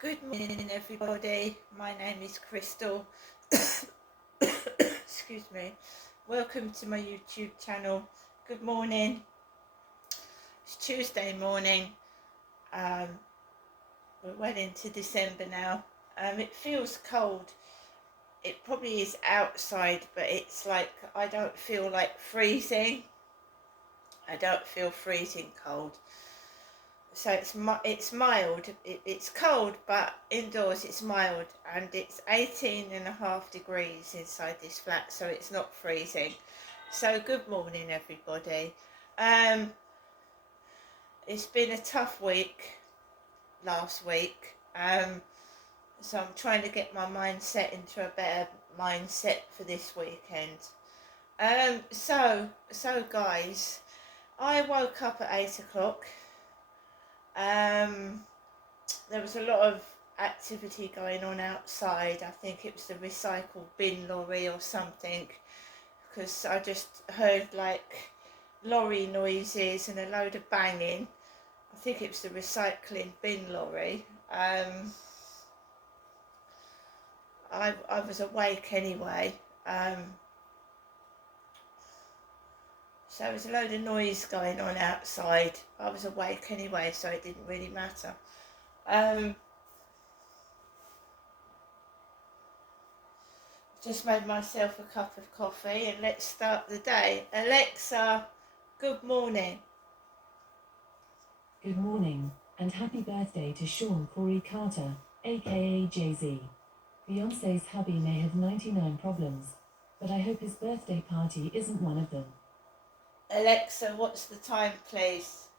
Good morning, everybody. My name is Crystal. Excuse me. Welcome to my YouTube channel. Good morning. It's Tuesday morning. We're well into December now. It feels cold. It probably is outside, but it's like I don't feel like freezing. I don't feel freezing cold. So it's mild. It's cold, but indoors it's mild, and it's 18.5 degrees inside this flat, so it's not freezing. So good morning, everybody. It's been a tough week last week, so I'm trying to get my mindset into a better mindset for this weekend. So guys, I woke up at 8 o'clock. There was a lot of activity going on outside. I think it was the recycle bin lorry or something, because I just heard like lorry noises and a load of banging. I think it was the recycling bin lorry. I was awake anyway. So there was a load of noise going on outside. I was awake anyway, so it didn't really matter. Just made myself a cup of coffee and let's start the day. Alexa, good morning. Good morning, and happy birthday to Sean Corey Carter, aka Jay-Z. Beyonce's hubby may have 99 problems, but I hope his birthday party isn't one of them. Alexa, what's the time, please?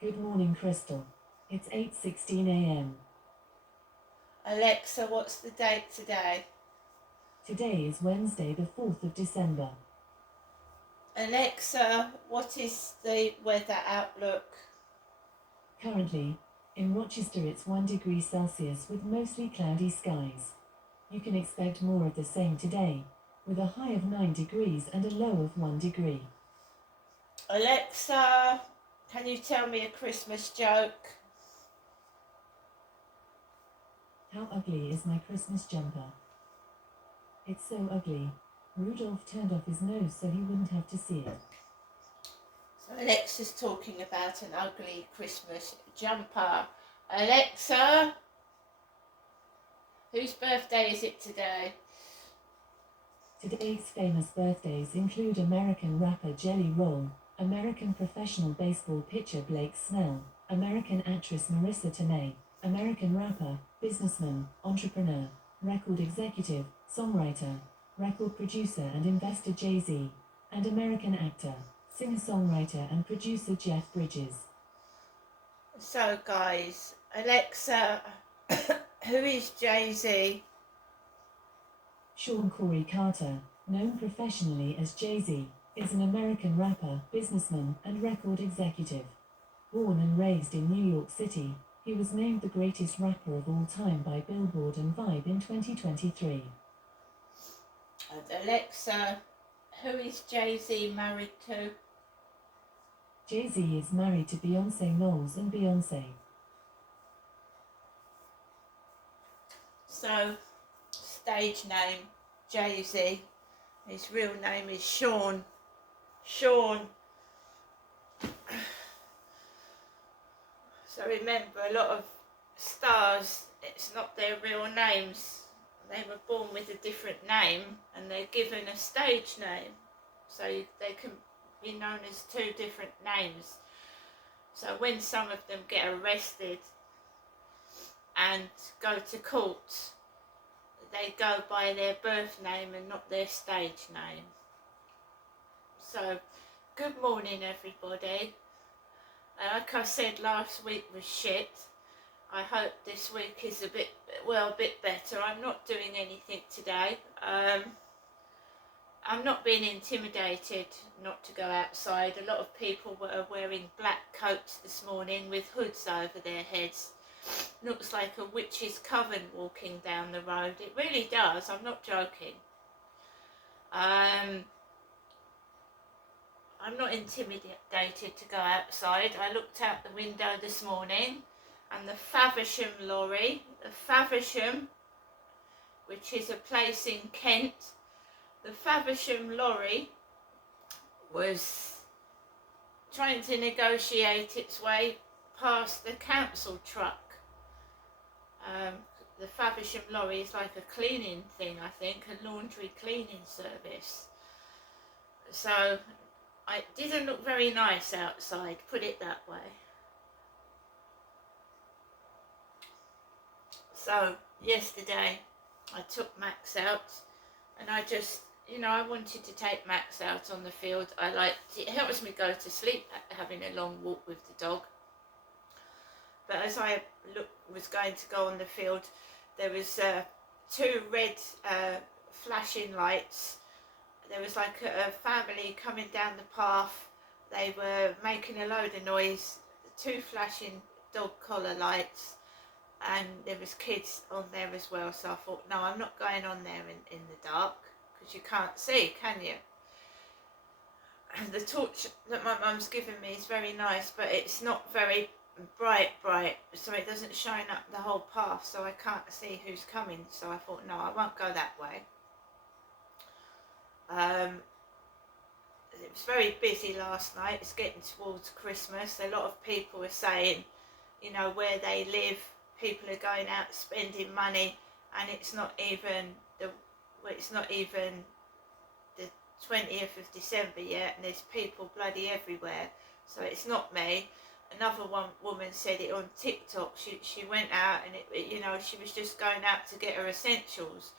Good morning, Crystal. It's 8:16 a.m. Alexa, what's the date today? Today is Wednesday, the 4th of December. Alexa, what is the weather outlook? Currently, in Rochester it's 1 degree Celsius with mostly cloudy skies. You can expect more of the same today, with a high of 9 degrees and a low of 1 degree. Alexa, can you tell me a Christmas joke? How ugly is my Christmas jumper? It's so ugly. Rudolph turned off his nose so he wouldn't have to see it. So Alexa's talking about an ugly Christmas jumper. Alexa, whose birthday is it today? Today's famous birthdays include American rapper Jelly Roll, American professional baseball pitcher Blake Snell, American actress Marissa Tomei, American rapper, businessman, entrepreneur, record executive, songwriter, record producer and investor Jay-Z, and American actor, singer-songwriter and producer Jeff Bridges. So guys, Alexa, who is Jay-Z? Sean Corey Carter, known professionally as Jay-Z, is an American rapper, businessman, and record executive. Born and raised in New York City, he was named the greatest rapper of all time by Billboard and Vibe in 2023. And Alexa, who is Jay-Z married to? Jay-Z is married to Beyonce Knowles and Beyonce. So, stage name, Jay-Z. His real name is Sean. Sean. So remember, a lot of stars, it's not their real names. They were born with a different name and they're given a stage name. So they can be known as two different names. So when some of them get arrested and go to court, they go by their birth name and not their stage name. So, good morning everybody. Like I said, last week was shit. I hope this week is a bit better. I'm not doing anything today. I'm not being intimidated not to go outside. A lot of people were wearing black coats this morning with hoods over their heads. Looks like a witch's coven walking down the road. It really does. I'm not joking. I'm not intimidated to go outside. I looked out the window this morning and the Faversham lorry. The Faversham, which is a place in Kent, the Faversham lorry was trying to negotiate its way past the council truck. The Faversham lorry is like a cleaning thing, I think, a laundry cleaning service. So it didn't look very nice outside, put it that way. So yesterday I took Max out, and I just, I wanted to take Max out on the field. It helps me go to sleep having a long walk with the dog. But as I was going to go on the field, there was 2 red flashing lights. There was like a family coming down the path. They were making a load of noise. 2 flashing dog collar lights, and there was kids on there as well. So I thought, no, I'm not going on there in the dark, because you can't see, can you? And the torch that my mum's given me is very nice, but it's not very bright, so it doesn't shine up the whole path, so I can't see who's coming. So I thought, no, I won't go that way. It was very busy last night. It's getting towards Christmas. A lot of people are saying, where they live, people are going out spending money, and it's not even the 20th of December yet, and there's people bloody everywhere. So it's not me. Another woman said it on TikTok. She went out, and she was just going out to get her essentials,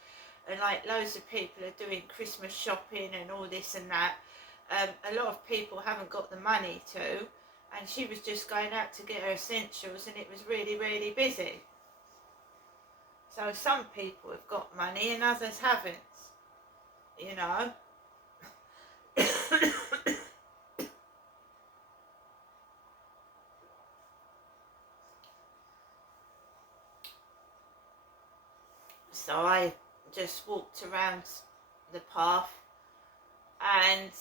and like loads of people are doing Christmas shopping and all this and that. A lot of people haven't got the money to, and she was just going out to get her essentials, and it was really, really busy. So some people have got money and others haven't, So I just walked around the path, and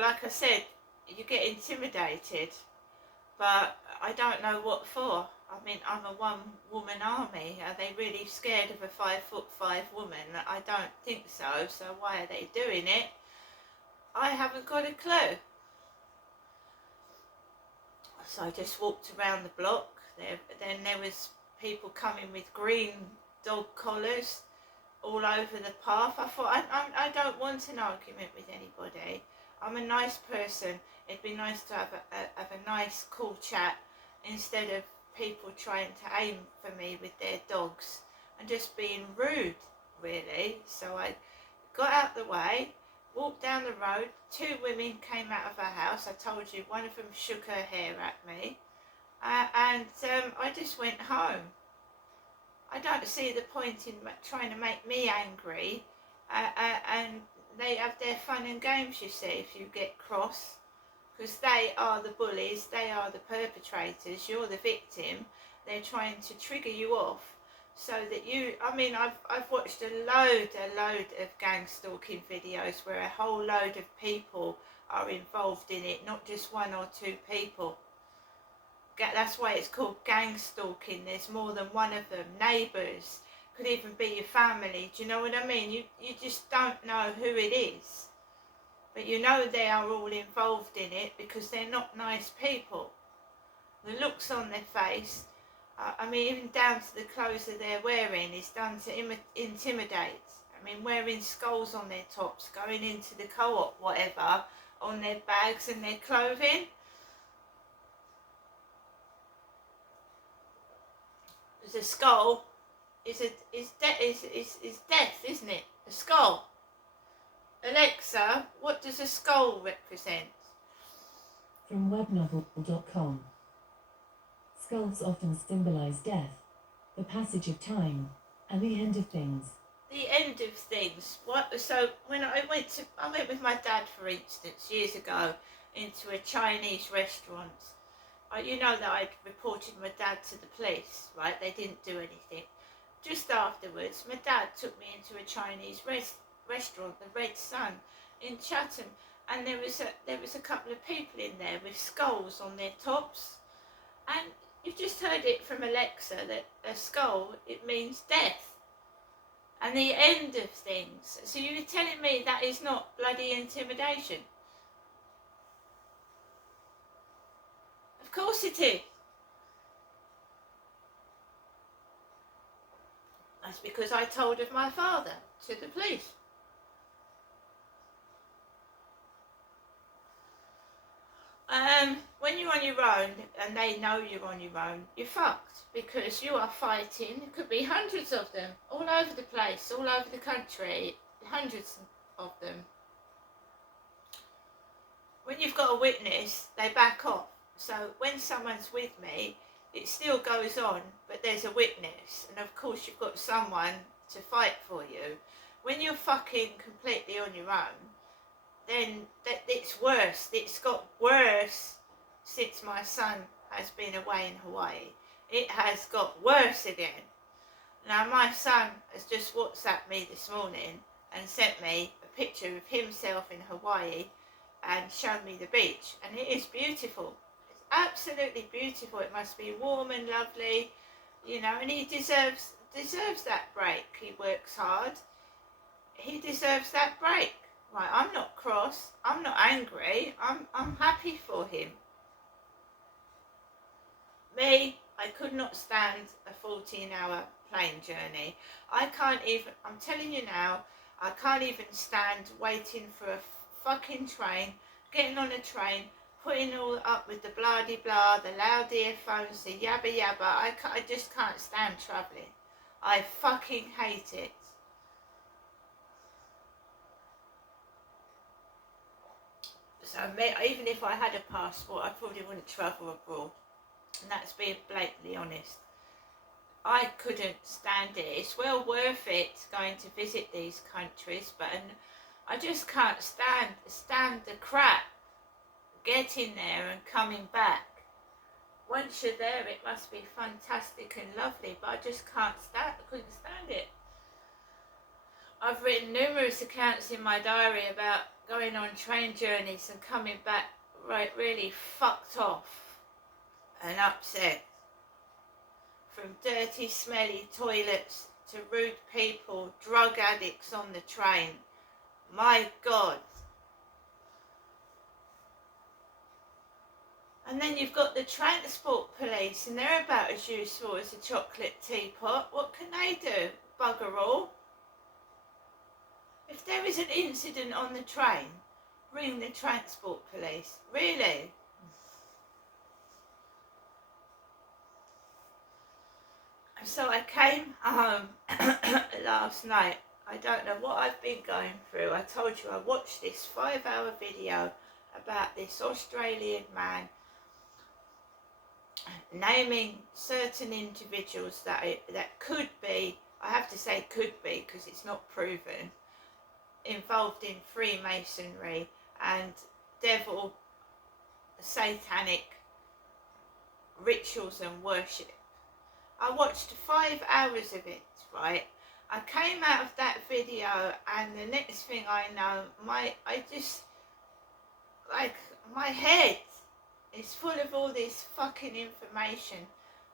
like I said, you get intimidated, but I don't know what for. I mean, I'm a one-woman army. Are they really scared of a 5'5" woman? I don't think so. So why are they doing it? I haven't got a clue. So I just walked around the block. Then there was people coming with green dog collars all over the path. I thought, I don't want an argument with anybody. I'm a nice person. It'd be nice to have a nice, cool chat, instead of people trying to aim for me with their dogs and just being rude, really. So I got out the way, walked down the road. 2 women came out of her house. I told you, one of them shook her hair at me, and I just went home. I don't see the point in trying to make me angry, and they have their fun and games, you see, if you get cross, because they are the bullies, they are the perpetrators, you're the victim. They're trying to trigger you off so that I've watched a load of gang stalking videos where a whole load of people are involved in it, not just 1 or 2 people. That's why it's called gang stalking. There's more than one of them. Neighbours, could even be your family. Do you know what I mean? You just don't know who it is, but they are all involved in it, because they're not nice people. The looks on their face, even down to the clothes that they're wearing, is done to intimidate. Wearing skulls on their tops, going into the co-op, whatever, on their bags and their clothing. The skull is death, isn't it? A skull. Alexa, what does a skull represent? From webnovel.com. Skulls often symbolize death, the passage of time, and the end of things. The end of things. What? So when I went with my dad, for instance, years ago, into a Chinese restaurant. That I'd reported my dad to the police, right? They didn't do anything. Just afterwards, my dad took me into a Chinese restaurant, the Red Sun, in Chatham, and there was a couple of people in there with skulls on their tops, and You've just heard it from Alexa that a skull, it means death and the end of things. So you're telling me that is not bloody intimidation? Of course it is. That's because I told of my father to the police. When you're on your own and they know you're on your own, you're fucked, because you are fighting. It could be hundreds of them all over the place, all over the country, hundreds of them. When you've got a witness, they back off. So when someone's with me, it still goes on, but there's a witness, and of course you've got someone to fight for you. When you're fucking completely on your own, then it's worse. It's got worse since my son has been away in Hawaii. It has got worse again. Now my son has just WhatsApped me this morning and sent me a picture of himself in Hawaii and shown me the beach, and it is beautiful. It's absolutely beautiful. It must be warm and lovely, you know, and he deserves that break. He works hard. He deserves that break. Right, I'm not cross, I'm not angry, I'm happy for him. Me, I could not stand a 14-hour plane journey. I can't even, I'm telling you now, I can't even stand waiting for a fucking train, getting on a train, putting all up with the blah-de-blah, the loud earphones, the yabba-yabba. I just can't stand travelling. I fucking hate it. So even if I had a passport, I probably wouldn't travel abroad. And that's being blatantly honest. I couldn't stand it. It's well worth it going to visit these countries, but I just can't stand the crap getting there and coming back. Once you're there, it must be fantastic and lovely, but I just couldn't stand it. I've written numerous accounts in my diary about going on train journeys and coming back really fucked off and upset. From dirty, smelly toilets to rude people, drug addicts on the train. My God. And then you've got the transport police, and they're about as useful as a chocolate teapot. What can they do? Bugger all. If there is an incident on the train, ring the transport police. Really? So I came home last night. I don't know what I've been going through. I told you I watched this 5-hour video about this Australian man naming certain individuals that could be, I have to say could be because it's not proven, involved in Freemasonry and devil, satanic rituals and worship. I watched 5 hours of it, right? I came out of that video and the next thing I know, my head is full of all this fucking information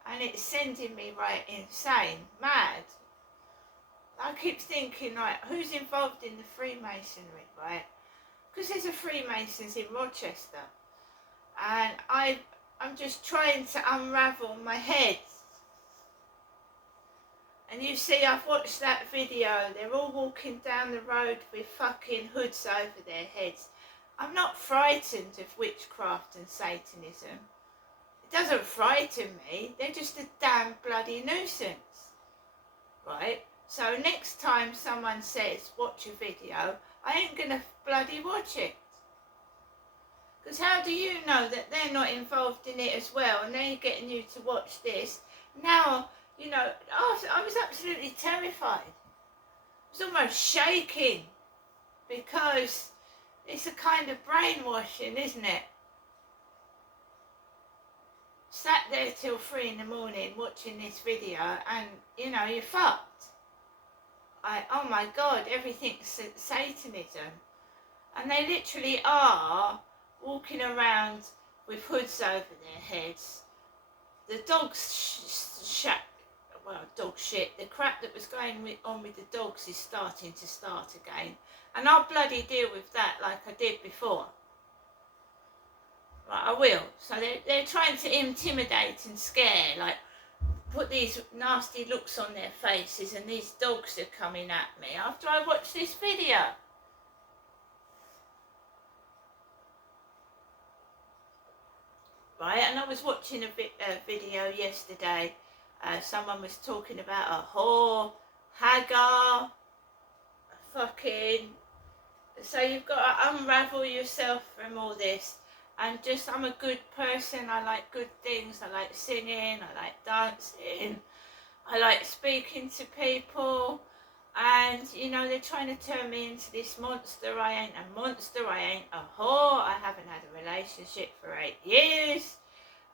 and it's sending me right insane, mad. I keep thinking, like, who's involved in the Freemasonry, right? Because there's a Freemasons in Rochester. And I'm just trying to unravel my head. And you see, I've watched that video. They're all walking down the road with fucking hoods over their heads. I'm not frightened of witchcraft and Satanism. It doesn't frighten me. They're just a damn bloody nuisance, right? So next time someone says, watch a video, I ain't gonna bloody watch it. Because how do you know that they're not involved in it as well, and they're getting you to watch this? Now, you know, I was absolutely terrified. I was almost shaking, because it's a kind of brainwashing, isn't it? Sat there till 3 in the morning watching this video, and, you know, you're fucked. Oh my God, everything's Satanism. And they literally are walking around with hoods over their heads, the dog shit, the crap that was going on with the dogs is starting to start again. And I'll bloody deal with that like I did before. Right, I will. So they're trying to intimidate and scare, like put these nasty looks on their faces, and these dogs are coming at me after I watched this video. Right, and I was watching a video yesterday. Someone was talking about a whore, Hagar, fucking. So you've got to unravel yourself from all this. And just, I'm a good person. I like good things. I like singing. I like dancing. I like speaking to people. And, you know, they're trying to turn me into this monster. I ain't a monster. I ain't a whore. I haven't had a relationship for 8 years.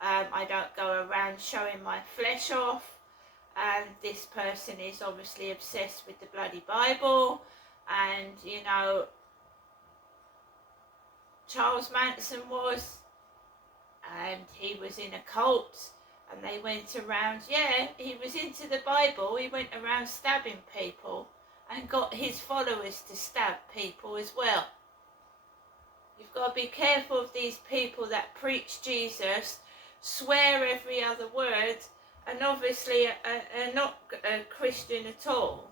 I don't go around showing my flesh off. And this person is obviously obsessed with the bloody Bible. And, you know, Charles Manson was. And he was in a cult. And they went around, yeah, he was into the Bible. He went around stabbing people and got his followers to stab people as well. You've got to be careful of these people that preach Jesus, swear every other word, and obviously are not a Christian at all.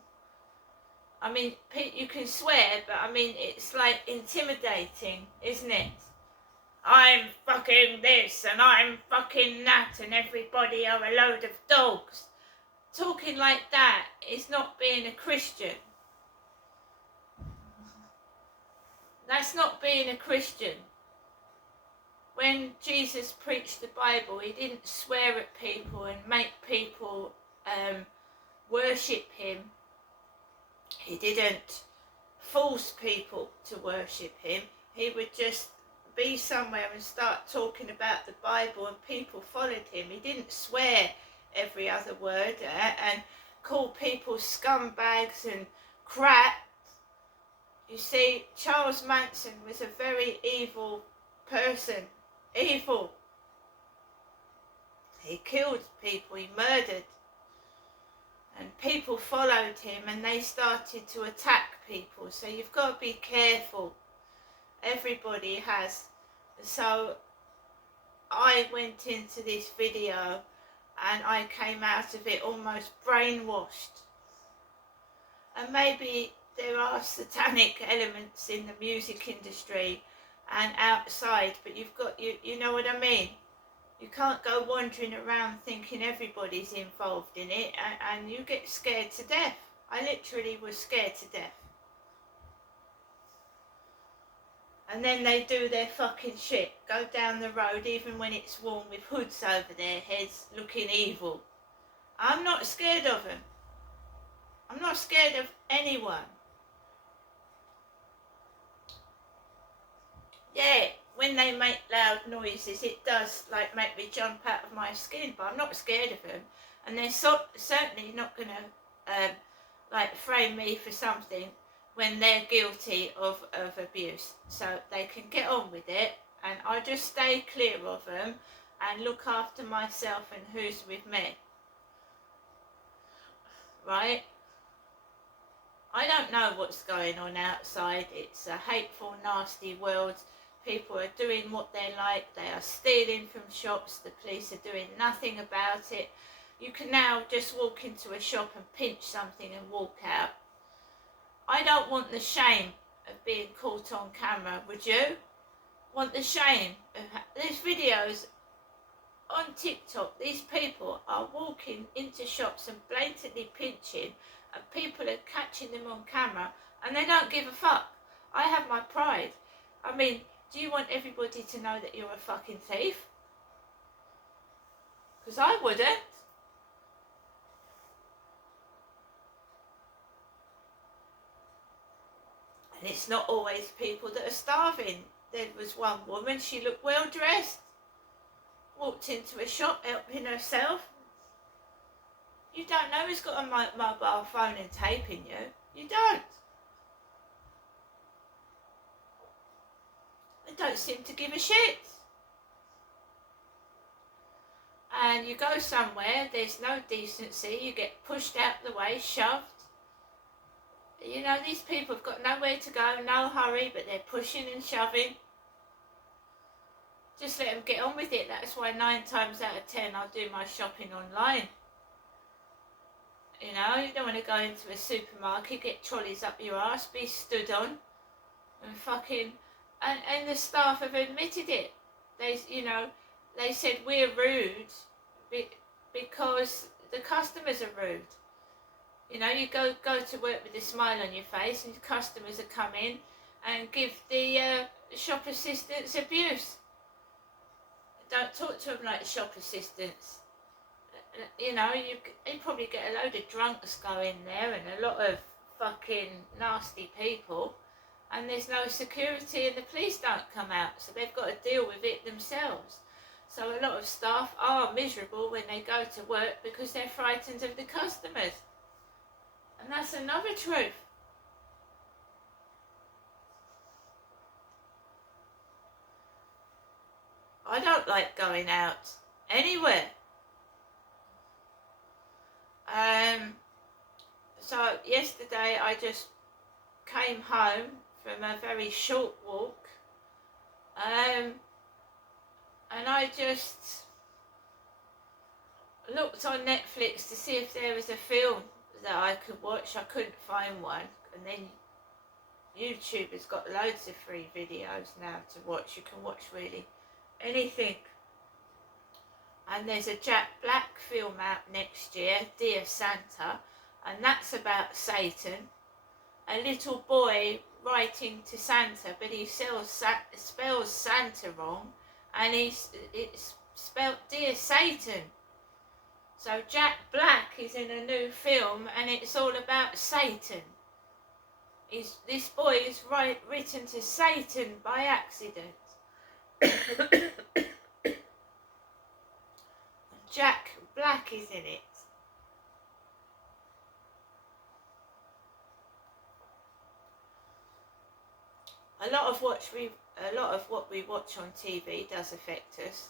I mean, you can swear, but I mean, it's like intimidating, isn't it? I'm fucking this and I'm fucking that and everybody are a load of dogs. Talking like that is not being a Christian. That's not being a Christian. When Jesus preached the Bible, he didn't swear at people and make people worship him. He didn't force people to worship him. He would just be somewhere and start talking about the Bible and people followed him. He didn't swear every other word and call people scumbags and crap. You see, Charles Manson was a very evil person. Evil. He killed people, he murdered. And people followed him and they started to attack people. So you've got to be careful. Everybody has. So I went into this video and I came out of it almost brainwashed. And maybe there are satanic elements in the music industry and outside, but you've got, you know what I mean? You can't go wandering around thinking everybody's involved in it, and you get scared to death. I literally was scared to death. And then they do their fucking shit, go down the road even when it's warm with hoods over their heads looking evil. I'm not scared of them. I'm not scared of anyone. Yeah, when they make loud noises, it does like make me jump out of my skin, but I'm not scared of them. And they're certainly not going to like frame me for something when they're guilty of abuse. So they can get on with it, and I just stay clear of them and look after myself and who's with me. Right? I don't know what's going on outside. It's a hateful, nasty world. People are doing what they like. They are stealing from shops. The police are doing nothing about it. You can now just walk into a shop and pinch something and walk out. I don't want the shame of being caught on camera, would you? Want the shame of there's videos on TikTok. These people are walking into shops and blatantly pinching, and people are catching them on camera and they don't give a fuck. I have my pride. I mean, do you want everybody to know that you're a fucking thief? Because I wouldn't. And it's not always people that are starving. There was one woman, she looked well dressed, walked into a shop helping herself. You don't know who's got a mobile phone and taping you. You don't. They don't seem to give a shit. and you go somewhere, there's no decency, you get pushed out the way, shoved. You know, these people have got nowhere to go, no hurry, but they're pushing and shoving. Just let them get on with it. That's why 9 times out of 10 I'll do my shopping online. You know, you don't want to go into a supermarket, get trolleys up your arse, be stood on, and fucking... And the staff have admitted it. They said we're rude because the customers are rude. You know, you go to work with a smile on your face, and customers will come in and give the shop assistants abuse. Don't talk to them like shop assistants. You know, you probably get a load of drunks go in there and a lot of fucking nasty people, and there's no security and the police don't come out, so they've got to deal with it themselves. So a lot of staff are miserable when they go to work because they're frightened of the customers. And that's another truth. I don't like going out anywhere. So yesterday I just came home from a very short walk, and I just looked on Netflix to see if there was a film that I could watch. I couldn't find one, and then YouTube has got loads of free videos now to watch. You can watch really anything. And there's a Jack Black film out next year, Dear Santa, and that's about Satan. A little boy writing to Santa, but he spells Santa wrong, and it's spelled Dear Satan. So Jack Black is in a new film, and it's all about Satan. This boy is written to Satan by accident. Jack Black is in it. A lot of what we watch on TV does affect us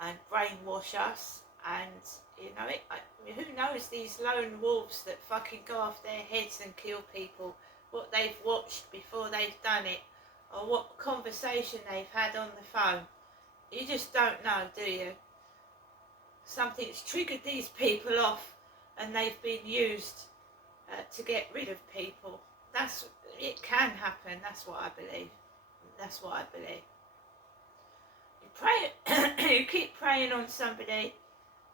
and brainwash us, and you know who knows, these lone wolves that fucking go off their heads and kill people, what they've watched before they've done it, or what conversation they've had on the phone. You just don't know, do you? Something's triggered these people off, and they've been used to get rid of people. It can happen. That's what I believe. You pray, you keep praying on somebody,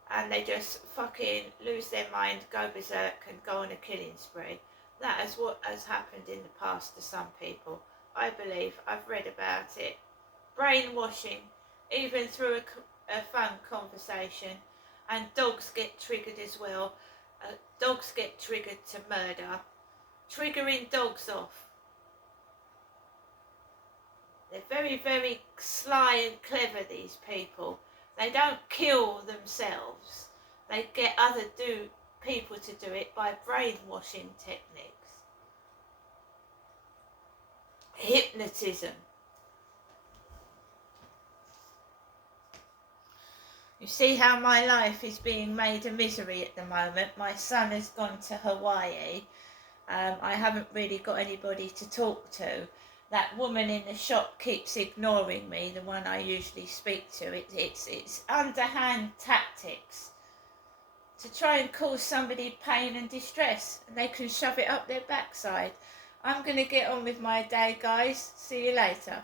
and they just fucking lose their mind, go berserk, and go on a killing spree. That is what has happened in the past to some people. I believe. I've read about it. Brainwashing, even through a phone conversation, and dogs get triggered as well. Dogs get triggered to murder. Triggering dogs off. They're very, very sly and clever, these people. They don't kill themselves. They get other people to do it by brainwashing techniques. Hypnotism. You see how my life is being made a misery at the moment. My son has gone to Hawaii. I haven't really got anybody to talk to. That woman in the shop keeps ignoring me, the one I usually speak to. It's underhand tactics to try and cause somebody pain and distress, and they can shove it up their backside. I'm going to get on with my day, guys. See you later.